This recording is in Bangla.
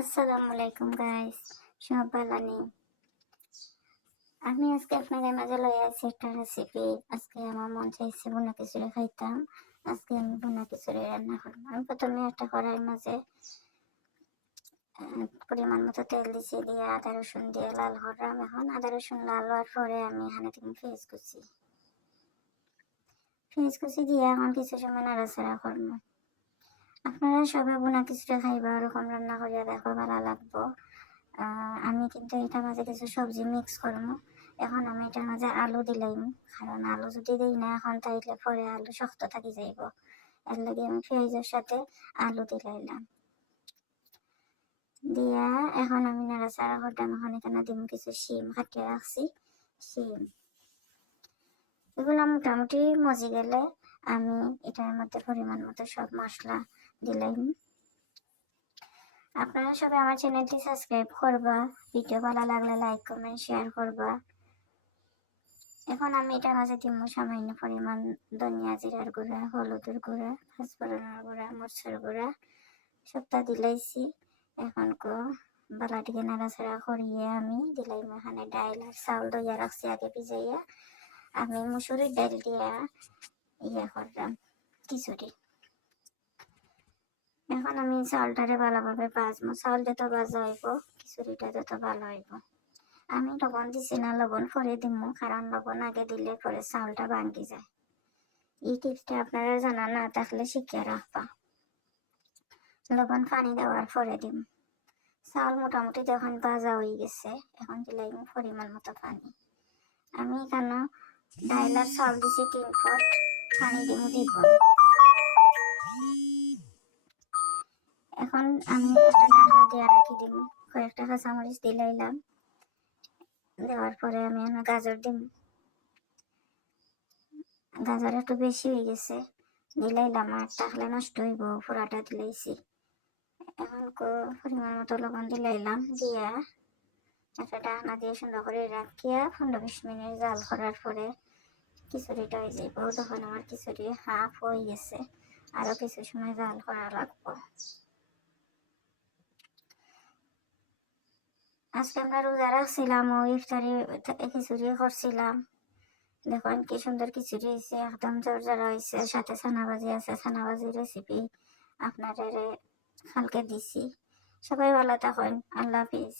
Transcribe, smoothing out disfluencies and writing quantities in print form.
আসসালামু আলাইকুম গাইস, সব ভালো নেই। আমি আজকে আপনাদের মাঝে লইয়া আছি একটা রেসিপি। আজকে আমার মন চাইছে ভুনা খিচুড়ি খাইতাম। আজকে আমি ভুনা খিচুড়ি রান্না করবো। আমি প্রথমে একটা কড়াইয়ের মাঝে পরিমাণ মতো তেল দিছি, দিয়ে আদা রসুন দিয়ে লাল করলাম। এখন আদা রসুন লাল হওয়ার পরে আমি এখানে থেকে পেঁয়াজ কুচি দিয়ে এখন কিছু সময় নাড়াচাড়া করবো। আপনারা সবাই ভুনা খিচুড়ি খাইবা, ওরকম রান্না করিয়া দেখো, ভালো লাগবো। আমি কিন্তু এটার মাঝে কিছু সবজি মিক্স করবো। এখন আমি এটার মাঝে আলু দিলাম, কারণ আলু যদি দিই না এখন তাইলে পরে আলু শক্ত থাকি যাইব। এর লাগে আমি পেঁয়াজের সাথে আলু দিলাইলাম। দিয়া এখন আমি নাড়াচাড়া করলাম। এখন এখানে দিব কিছু শিম কাটিয়ে রাখছি। শিম এগুলো মোটামুটি মজে গেলে আমি এটার মধ্যে পরিমাণ মতো সব মশলা দিলাম। আপনারা সবাই আমার চ্যানেলটি সাবস্ক্রাইব করবা, ভিডিও ভালো লাগলে লাইক কমেন্ট শেয়ার করবা। এখন আমি এটার মাঝে দিব সামান্য পরিমাণ ধনিয়া জিরার গুঁড়া, হলুদের গুঁড়া, পাঁচফোড়নের গুঁড়া, মরিচের গুঁড়া সবটা দিলাইছি। এখন বালাটিকে নাড়াচাড়া করিয়ে আমি দিলাম এখানে ডাইল আর চাউল দইয়া রাখছি আগে ভিজাইয়া। আমি মুসুরির ডাইল দিয়া করলাম খিচুড়ি। এখন আমি চাউলটারে ভালোভাবে ভাজবো। চাউল যত ভাজা হইব খিচুড়িটা তত ভালো হইব। আমি লবণ দিছি না, লবণ পরে দিব, কারণ লবণ আগে দিলে পরে চাউলটা ভাঙ্গি যায়। এই টিপসটা আপনারা জানা না থাকলে শিখিয়ে রাখবা। লবণ পানি দেওয়ার পরে দিম। চাউল মোটামুটি যখন ভাজা হয়ে গেছে এখন দিলাম পরিমাণ মতো পানি। আমি এখানে ডাইল আর চাউল দিছি 3 পট, পানি দিব। এখন আমি একটা ঢাকনা দিয়ে রাখি দিব। কয়েকটা কাঁচামরিচ দিলাইলাম। দেওয়ার পরে আমি গাজর দিব। গাজর একটু বেশি হয়ে গেছে, দিলাইলাম, আর তাহলে নষ্ট হইব, পুরাটা দিলাইছি। এখন পরিমাণ মতো লবণ দিলাইলাম। দিয়া একটা ঢাকনা দিয়ে সুন্দর করে রাখিয়া 15-20 মিনিট জাল করার পরে খিচুড়িটা হয়ে যাইব। তখন আমার খিচুড়ি হাফ হয়ে গেছে, আরো কিছু সময় জাল করা লাগবো। আজকে আমরা রোজা রাখছিলাম ও ইফতারি খিচুড়ি করছিলাম। দেখুন কি সুন্দর খিচুড়ি হয়েছে, একদম জর্জরা হয়েছে। সাথে ছানাবাজি আছে, ছানাবাজি রেসিপি আপনাদের কালকে দিছি। সবাই ভালো থাকুন, আল্লাহ হাফিজ।